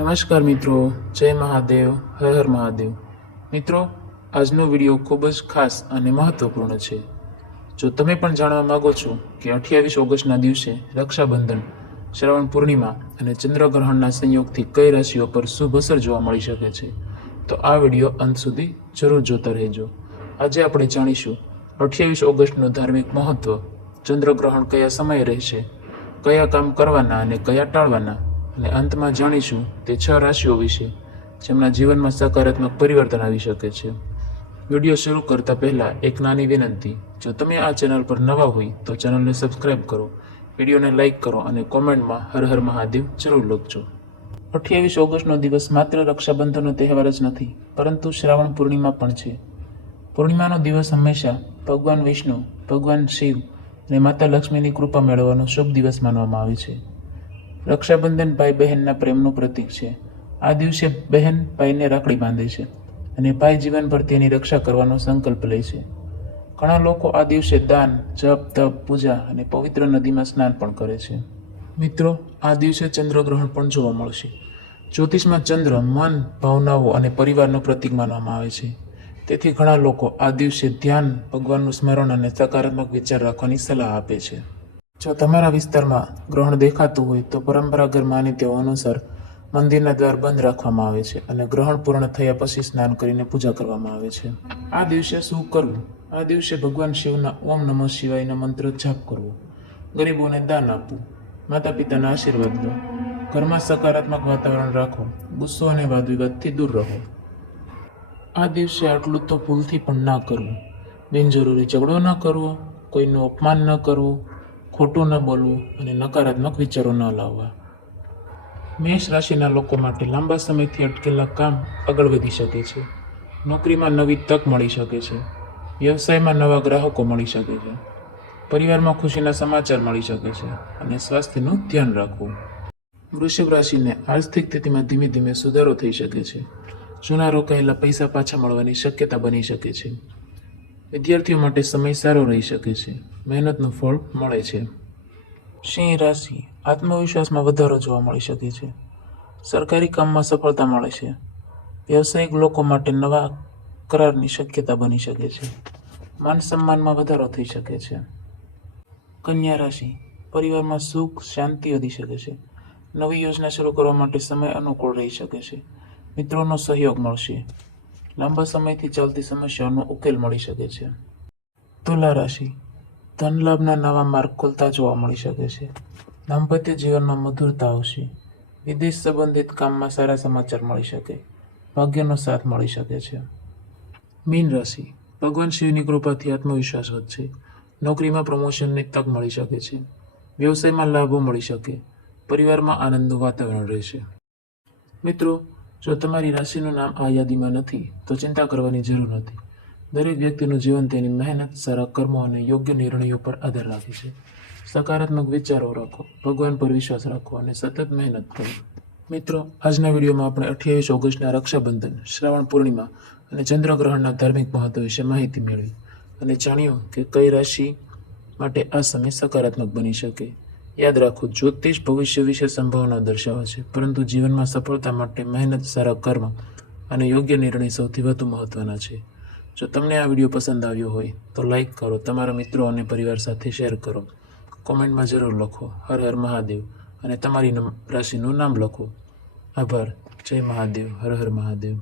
નમસ્કાર મિત્રો, જય મહાદેવ, હર હર મહાદેવ. મિત્રો, આજનો વિડીયો ખૂબ જ ખાસ અને મહત્વપૂર્ણ છે. જો તમે પણ જાણવા માંગો છો કે 28 ઓગસ્ટના દિવસે રક્ષાબંધન, શ્રાવણ પૂર્ણિમા અને ચંદ્રગ્રહણના સંયોગથી કઈ રાશિઓ પર શુભ અસર જોવા મળી શકે છે, તો આ વિડીયો અંત સુધી જરૂર જોતા રહેજો. આજે આપણે જાણીશું 28 ઓગસ્ટનું ધાર્મિક મહત્વ, ચંદ્રગ્રહણ કયા સમયે રહેશે, કયા કામ કરવાના અને કયા ટાળવાના, અને અંતમાં જાણીશું તે 6 રાશિઓ વિશે જેમના જીવનમાં સકારાત્મક પરિવર્તન આવી શકે છે. વિડીયો શરૂ કરતા પહેલા એક નાની વિનંતી: જો તમે આ ચેનલ પર નવા હોય તો ચેનલને સબસ્ક્રાઇબ કરો, વિડીયોને લાઇક કરો અને કોમેન્ટમાં હર હર મહાદેવ જરૂર લખજો. 28 ઓગસ્ટનો દિવસ માત્ર રક્ષાબંધનનો તહેવાર જ નથી, પરંતુ શ્રાવણ પૂર્ણિમા પણ છે. પૂર્ણિમાનો દિવસ હંમેશા ભગવાન વિષ્ણુ, ભગવાન શિવ અને માતા લક્ષ્મીની કૃપા મેળવવાનો શુભ દિવસ માનવામાં આવે છે. રક્ષાબંધન ભાઈ બહેનના પ્રેમનું પ્રતીક છે. આ દિવસે બહેન ભાઈને રાખડી બાંધે છે અને ભાઈ જીવનભર તેની રક્ષા કરવાનો સંકલ્પ લે છે. ઘણા લોકો આ દિવસે દાન, જપ, તપ, પૂજા અને પવિત્ર નદીમાં સ્નાન પણ કરે છે. મિત્રો, આ દિવસે ચંદ્રગ્રહણ પણ જોવા મળશે. જ્યોતિષમાં ચંદ્ર મન, ભાવનાઓ અને પરિવારનું પ્રતીક માનવામાં આવે છે. તેથી ઘણા લોકો આ દિવસે ધ્યાન, ભગવાનનું સ્મરણ અને સકારાત્મક વિચાર રાખવાની સલાહ આપે છે. જો તમારા વિસ્તારમાં ગ્રહણ દેખાતું હોય તો પરંપરાગત માન્યતાઓ અનુસાર મંદિરના દ્વાર બંધ રાખવામાં આવે છે અને ગ્રહણ પૂર્ણ થયા પછી સ્નાન કરીને પૂજા કરવામાં આવે છે. આ દિવસે શું કરવું? આ દિવસે ભગવાન શિવના ઓમ નમઃ શિવાયના મંત્ર જાપ કરવો, ગરીબોને દાન આપવું, માતા પિતાના આશીર્વાદ લો, ઘરમાં સકારાત્મક વાતાવરણ રાખો, ગુસ્સો અને વાદવિવાદથી દૂર રહો. આ દિવસે આટલું તો ભૂલથી પણ ના કરવું: બિનજરૂરી ઝઘડો ન કરવો, કોઈનું અપમાન ન કરવું, ખોટું ન બોલવું અને નકારાત્મક વિચારો ન લાવવા. મેષ રાશિના લોકો માટે લાંબા સમયથી અટકેલા કામ આગળ વધી શકે છે. નોકરીમાં નવી તક મળી શકે છે. વ્યવસાયમાં નવા ગ્રાહકો મળી શકે છે. પરિવારમાં ખુશીના સમાચાર મળી શકે છે અને સ્વાસ્થ્યનું ધ્યાન રાખવું. વૃષભ રાશિને આર્થિક સ્થિતિમાં ધીમે ધીમે સુધારો થઈ શકે છે. જૂના રોકાયેલા પૈસા પાછા મળવાની શક્યતા બની શકે છે. વિદ્યાર્થીઓ માટે સમય સારો રહી શકે છે. મહેનતનું ફળ મળે છે. સિંહ રાશિ, આત્મવિશ્વાસમાં વધારો જોવા મળી શકે છે. સરકારી કામમાં સફળતા મળે છે. વ્યવસાયિક લોકો માટે નવા કરારની શક્યતા બની શકે છે. માન સન્માનમાં વધારો થઈ શકે છે. કન્યા રાશિ, પરિવારમાં સુખ શાંતિ વધી શકે છે. નવી યોજના શરૂ કરવા માટે સમય અનુકૂળ રહી શકે છે. મિત્રોનો સહયોગ મળશે. લાંબા સમયથી ચાલતી સમસ્યાઓનો ઉકેલ મળી શકે છે. તુલા રાશિ, ધન લાભના નવા માર્ગ ખુલતા જોવા મળી શકે છે. દાંપત્ય જીવનમાં મધુરતા આવશે. વિદેશ સંબંધિત કામમાં સારા સમાચાર મળી શકે. ભાગ્યનો સાથ મળી શકે છે. મીન રાશિ, ભગવાન શિવની કૃપાથી આત્મવિશ્વાસ વધશે. નોકરીમાં પ્રમોશનની તક મળી શકે છે. વ્યવસાયમાં લાભો મળી શકે. પરિવારમાં આનંદનું વાતાવરણ રહેશે. મિત્રો, જો તમારી રાશિનું નામ આ યાદીમાં નથી તો ચિંતા કરવાની જરૂર નથી. દરેક વ્યક્તિનું જીવન તેની મહેનત, સારા કર્મો અને યોગ્ય નિર્ણયો પર આધાર રાખે છે. સકારાત્મક વિચારો રાખો, ભગવાન પર વિશ્વાસ રાખો અને સતત મહેનત કરો. મિત્રો, આજના વિડીયોમાં આપણે 28 ઓગસ્ટના રક્ષાબંધન, શ્રાવણ પૂર્ણિમા અને ચંદ્રગ્રહણના ધાર્મિક મહત્વ વિશે માહિતી મેળવી અને જાણ્યું કે કઈ રાશિ માટે આ સમય સકારાત્મક બની શકે. યાદ રાખો, જ્યોતિષ ભવિષ્ય વિશે સંભાવના દર્શાવે છે, પરંતુ જીવનમાં સફળતા માટે મહેનત, સારા કર્મ અને યોગ્ય નિર્ણય સૌથી વધુ મહત્વના છે. જો તમને આ વિડીયો પસંદ આવ્યો હોય તો લાઈક કરો, તમારા મિત્રો અને પરિવાર સાથે શેર કરો, કોમેન્ટમાં જરૂર લખો હર હર મહાદેવ અને તમારી રાશિનું નામ લખો. આભાર. જય મહાદેવ, હર હર મહાદેવ.